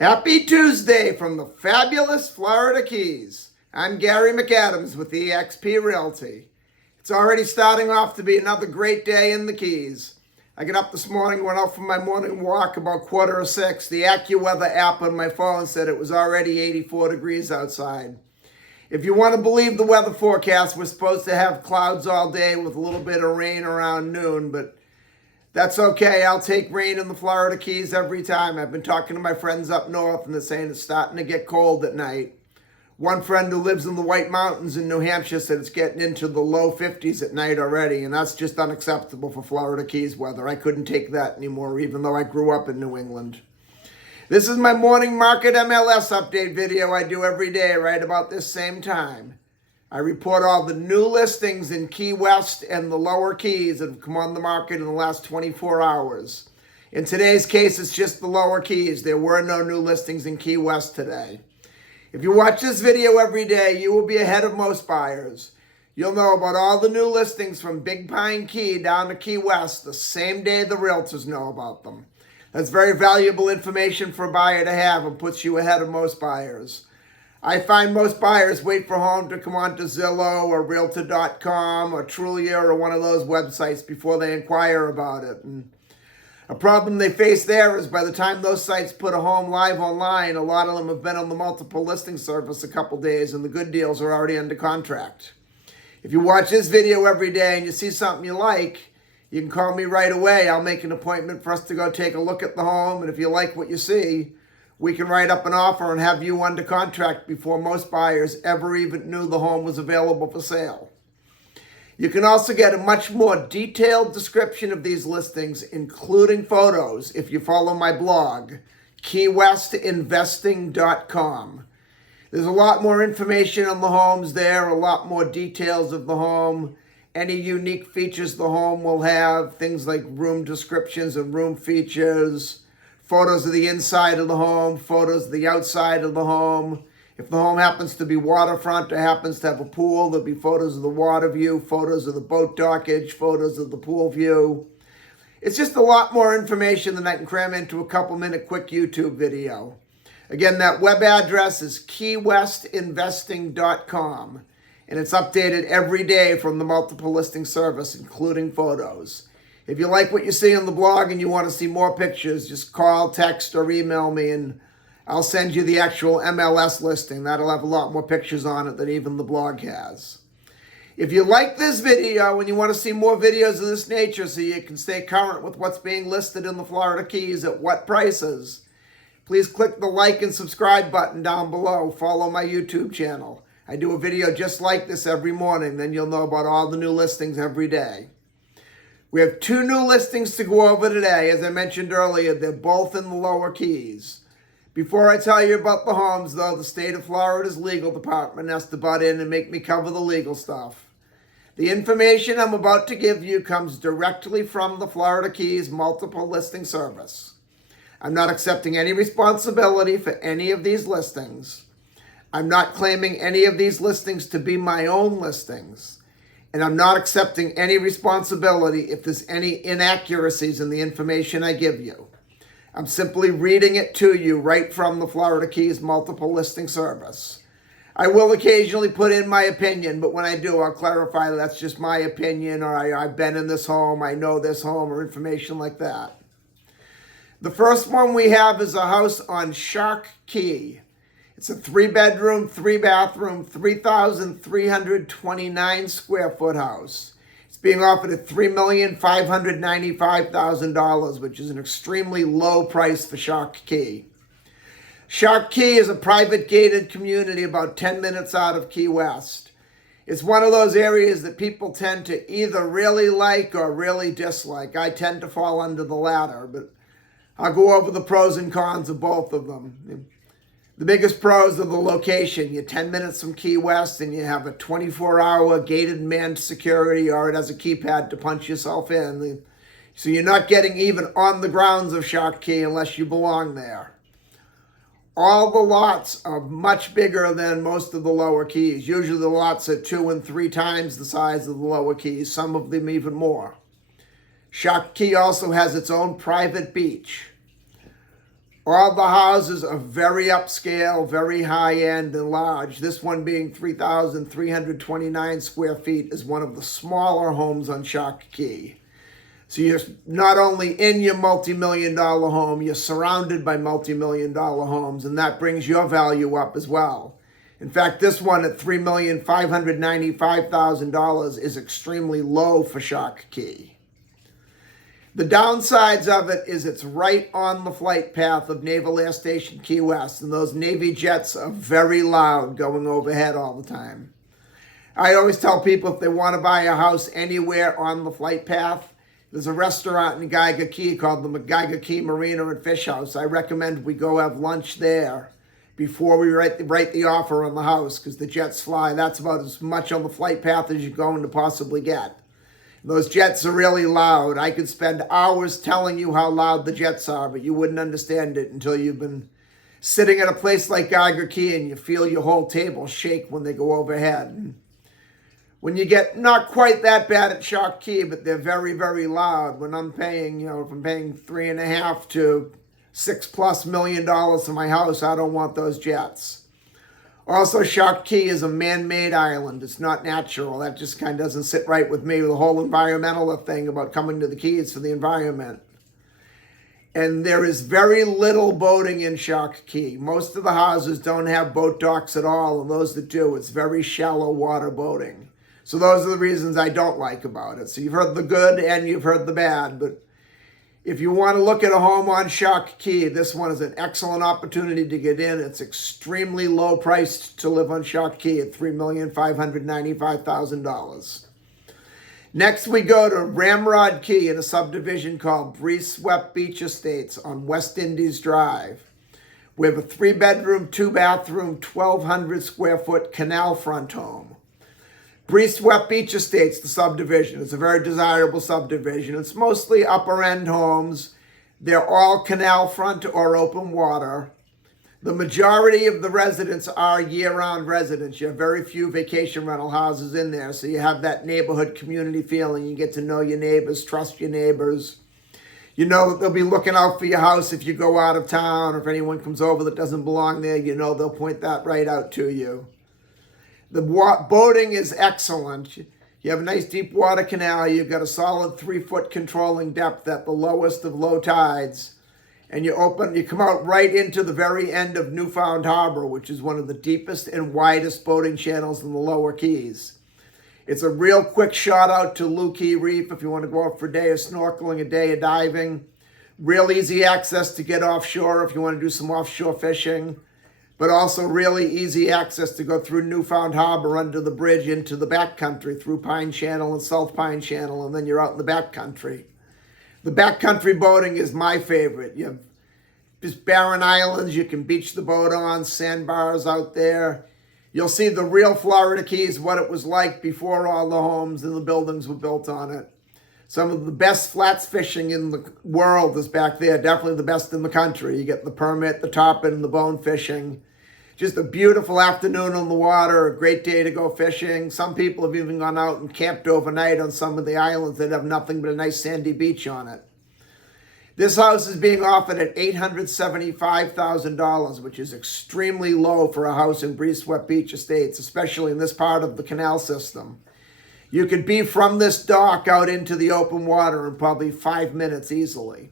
Happy Tuesday from the fabulous Florida Keys. I'm Gary McAdams with eXp Realty. It's already starting off to be another great day in the Keys. I got up this morning, went out for my morning walk about 5:45. The AccuWeather app on my phone said it was already 84 degrees outside. If you want to believe the weather forecast, we're supposed to have clouds all day with a little bit of rain around noon, but that's okay. I'll take rain in the Florida Keys every time. I've been talking to my friends up north, and they're saying it's starting to get cold at night. One friend who lives in the White Mountains in New Hampshire said it's getting into the low 50s at night already, and that's just unacceptable for Florida Keys weather. I couldn't take that anymore, even though I grew up in New England. This is my morning market MLS update video I do every day right about this same time. I report all the new listings in Key West and the Lower Keys that have come on the market in the last 24 hours. In today's case, it's just the Lower Keys. There were no new listings in Key West today. If you watch this video every day, you will be ahead of most buyers. You'll know about all the new listings from Big Pine Key down to Key West the same day the realtors know about them. That's very valuable information for a buyer to have and puts you ahead of most buyers. I find most buyers wait for a home to come onto Zillow or Realtor.com or Trulia or one of those websites before they inquire about it. And a problem they face there is by the time those sites put a home live online, a lot of them have been on the multiple listing service a couple days and the good deals are already under contract. If you watch this video every day and you see something you like, you can call me right away. I'll make an appointment for us to go take a look at the home, and if you like what you see, we can write up an offer and have you under contract before most buyers ever even knew the home was available for sale. You can also get a much more detailed description of these listings, including photos, if you follow my blog, keywestinvesting.com. There's a lot more information on the homes there, a lot more details of the home, any unique features the home will have, things like room descriptions and room features, photos of the inside of the home, photos of the outside of the home. If the home happens to be waterfront or happens to have a pool, there'll be photos of the water view, photos of the boat dockage, photos of the pool view. It's just a lot more information than I can cram into a couple-minute quick YouTube video. Again, that web address is keywestinvesting.com, and it's updated every day from the multiple listing service, including photos. If you like what you see on the blog and you want to see more pictures, just call, text, or email me, and I'll send you the actual MLS listing. That'll have a lot more pictures on it than even the blog has. If you like this video and you want to see more videos of this nature so you can stay current with what's being listed in the Florida Keys at what prices, please click the like and subscribe button down below. Follow my YouTube channel. I do a video just like this every morning. Then you'll know about all the new listings every day. We have two new listings to go over today. As I mentioned earlier, they're both in the Lower Keys. Before I tell you about the homes, though, the state of Florida's legal department has to butt in and make me cover the legal stuff. The information I'm about to give you comes directly from the Florida Keys multiple listing service. I'm not accepting any responsibility for any of these listings. I'm not claiming any of these listings to be my own listings. And I'm not accepting any responsibility if there's any inaccuracies in the information I give you. I'm simply reading it to you right from the Florida Keys multiple listing service. I will occasionally put in my opinion, but when I do, I'll clarify that's just my opinion, or I've been in this home, I know this home, or information like that. The first one we have is a house on Shark Key. It's a 3-bedroom, 3-bathroom, 3,329 square foot house. It's being offered at $3,595,000, which is an extremely low price for Shark Key. Shark Key is a private gated community about 10 minutes out of Key West. It's one of those areas that people tend to either really like or really dislike. I tend to fall under the latter, but I'll go over the pros and cons of both of them. The biggest pros are the location. You're 10 minutes from Key West and you have a 24-hour gated manned security, or it has a keypad to punch yourself in. So you're not getting even on the grounds of Shark Key unless you belong there. All the lots are much bigger than most of the Lower Keys. Usually the lots are 2 and 3 times the size of the Lower Keys, some of them even more. Shark Key also has its own private beach. All the houses are very upscale, very high-end and large. This one being 3,329 square feet is one of the smaller homes on Shark Key. So you're not only in your multi-million dollar home, you're surrounded by multi-million dollar homes, and that brings your value up as well. In fact, this one at $3,595,000 is extremely low for Shark Key. The downsides of it is it's right on the flight path of Naval Air Station Key West, and those Navy jets are very loud going overhead all the time. I always tell people if they want to buy a house anywhere on the flight path, there's a restaurant in Geiger Key called the Geiger Key Marina and Fish House. I recommend we go have lunch there before we write the offer on the house, because the jets fly. That's about as much on the flight path as you're going to possibly get. Those jets are really loud. I could spend hours telling you how loud the jets are, but you wouldn't understand it until you've been sitting at a place like Geiger Key and you feel your whole table shake when they go overhead. And when you get not quite that bad at Shark Key, but they're very, very loud. When I'm paying, if I'm paying $3.5 to $6+ million for my house, I don't want those jets. Also, Shark Key is a man-made island. It's not natural. That just kind of doesn't sit right with me, with the whole environmental thing about coming to the Keys for the environment. And there is very little boating in Shark Key. Most of the houses don't have boat docks at all, and those that do, it's very shallow water boating. So those are the reasons I don't like about it. So you've heard the good and you've heard the bad, but if you want to look at a home on Shark Key, this one is an excellent opportunity to get in. It's extremely low priced to live on Shark Key at $3,595,000. Next, we go to Ramrod Key in a subdivision called Breeze Swept Beach Estates on West Indies Drive. We have a 3-bedroom, 2-bathroom, 1,200 square foot canal front home. Breeze Swept Beach Estates, the subdivision. It's a very desirable subdivision. It's mostly upper-end homes. They're all canal front or open water. The majority of the residents are year-round residents. You have very few vacation rental houses in there, so you have that neighborhood community feeling. You get to know your neighbors, trust your neighbors. You know that they'll be looking out for your house if you go out of town, or if anyone comes over that doesn't belong there, you know they'll point that right out to you. The boating is excellent. You have a nice deep water canal. You've got a solid 3-foot controlling depth at the lowest of low tides. And you come out right into the very end of Newfound Harbor, which is one of the deepest and widest boating channels in the lower Keys. It's a real quick shot out to Looe Key Reef if you want to go out for a day of snorkeling, a day of diving. Real easy access to get offshore if you want to do some offshore fishing. But also really easy access to go through Newfound Harbor under the bridge into the backcountry through Pine Channel and South Pine Channel, and then you're out in the backcountry. The backcountry boating is my favorite. You have just barren islands you can beach the boat on, sandbars out there. You'll see the real Florida Keys, what it was like before all the homes and the buildings were built on it. Some of the best flats fishing in the world is back there, definitely the best in the country. You get the permit, the tarpon, and the bone fishing. Just a beautiful afternoon on the water, a great day to go fishing. Some people have even gone out and camped overnight on some of the islands that have nothing but a nice sandy beach on it. This house is being offered at $875,000, which is extremely low for a house in Breeze Swept Beach Estates, especially in this part of the canal system. You could be from this dock out into the open water in probably 5 minutes easily.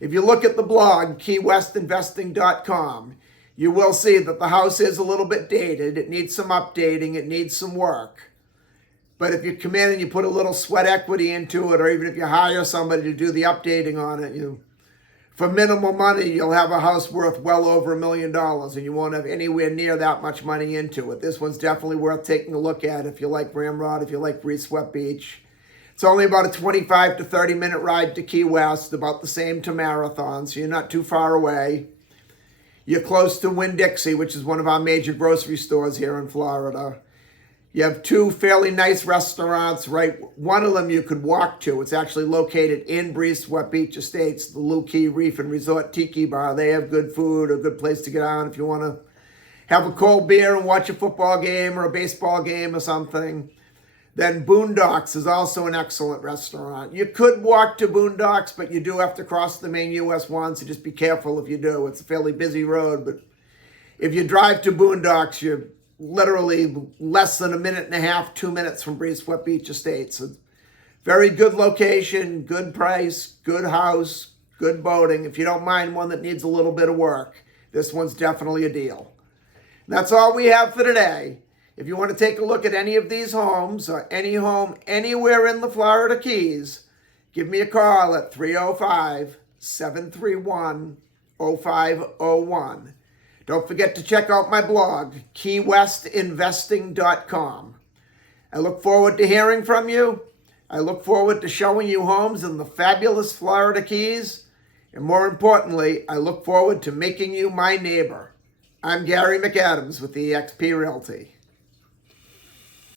If you look at the blog, keywestinvesting.com, you will see that the house is a little bit dated. It needs some updating. It needs some work. But if you come in and you put a little sweat equity into it, or even if you hire somebody to do the updating on it, for minimal money, you'll have a house worth well over $1 million, and you won't have anywhere near that much money into it. This one's definitely worth taking a look at if you like Ramrod, if you like Breeze Swept Beach. It's only about a 25 to 30-minute ride to Key West, about the same to Marathon, so you're not too far away. You're close to Winn-Dixie, which is one of our major grocery stores here in Florida. You have 2 fairly nice restaurants, right? One of them you could walk to. It's actually located in Breeze Swept Beach Estates, the Looe Key Reef and Resort Tiki Bar. They have good food, a good place to get on if you want to have a cold beer and watch a football game or a baseball game or something. Then Boondocks is also an excellent restaurant. You could walk to Boondocks, but you do have to cross the main US 1, so just be careful if you do. It's a fairly busy road, but if you drive to Boondocks, you're literally less than a minute and a half, 2 minutes from Breezeway Beach Estates. So very good location, good price, good house, good boating. If you don't mind one that needs a little bit of work, this one's definitely a deal. That's all we have for today. If you want to take a look at any of these homes or any home anywhere in the Florida Keys, give me a call at 305-731-0501. Don't forget to check out my blog, keywestinvesting.com. I look forward to hearing from you. I look forward to showing you homes in the fabulous Florida Keys. And more importantly, I look forward to making you my neighbor. I'm Gary McAdams with eXp Realty.